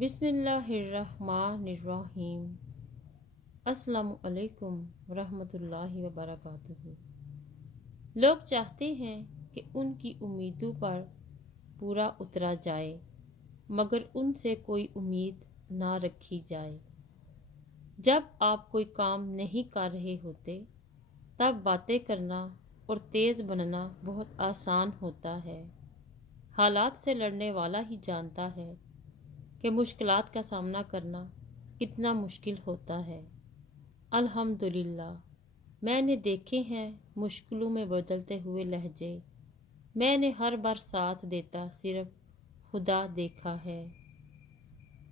بسم اللہ الرحمن الرحیم۔ السلام علیکم ورحمۃ اللہ وبرکاتہ۔ لوگ چاہتے ہیں کہ ان کی امیدوں پر پورا اترا جائے، مگر ان سے کوئی امید نہ رکھی جائے۔ جب آپ کوئی کام نہیں کر رہے ہوتے، تب باتیں کرنا اور تیز بننا بہت آسان ہوتا ہے۔ حالات سے لڑنے والا ہی جانتا ہے کہ مشکلات کا سامنا کرنا کتنا مشکل ہوتا ہے۔ الحمدللہ، میں نے دیکھے ہیں مشکلوں میں بدلتے ہوئے لہجے۔ میں نے ہر بار ساتھ دیتا صرف خدا دیکھا ہے۔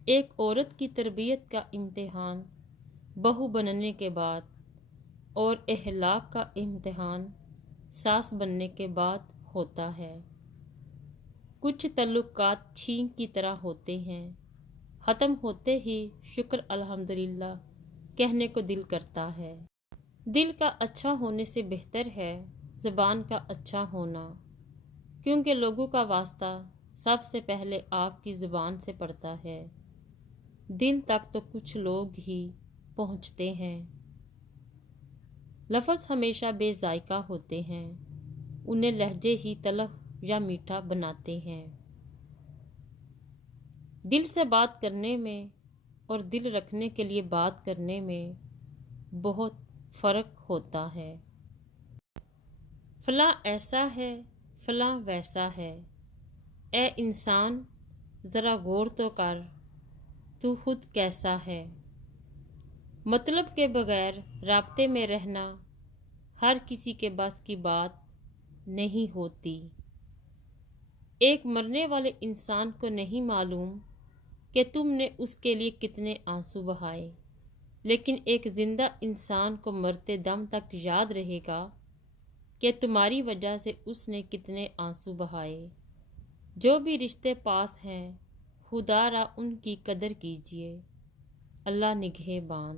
ایک عورت کی تربیت کا امتحان بہو بننے کے بعد اور اخلاق کا امتحان ساس بننے کے بعد ہوتا ہے۔ کچھ تعلقات چھینک کی طرح ہوتے ہیں، ختم ہوتے ہی شکر الحمدللہ کہنے کو دل کرتا ہے۔ دل کا اچھا ہونے سے بہتر ہے زبان کا اچھا ہونا، کیونکہ لوگوں کا واسطہ سب سے پہلے آپ کی زبان سے پڑتا ہے۔ دل تک تو کچھ لوگ ہی پہنچتے ہیں۔ لفظ ہمیشہ بے ذائقہ ہوتے ہیں، انہیں لہجے ہی تلخ یا میٹھا بناتے ہیں۔ دل سے بات کرنے میں اور دل رکھنے کے لیے بات کرنے میں بہت فرق ہوتا ہے۔ فلاں ایسا ہے، فلاں ویسا ہے۔ اے انسان، ذرا غور تو کر، تو خود کیسا ہے؟ مطلب کے بغیر رابطے میں رہنا ہر کسی کے بس کی بات نہیں ہوتی۔ ایک مرنے والے انسان کو نہیں معلوم کہ تم نے اس کے لیے کتنے آنسو بہائے، لیکن ایک زندہ انسان کو مرتے دم تک یاد رہے گا کہ تمہاری وجہ سے اس نے کتنے آنسو بہائے۔ جو بھی رشتے پاس ہیں، خدا را ان کی قدر کیجیے۔ اللہ نگہبان۔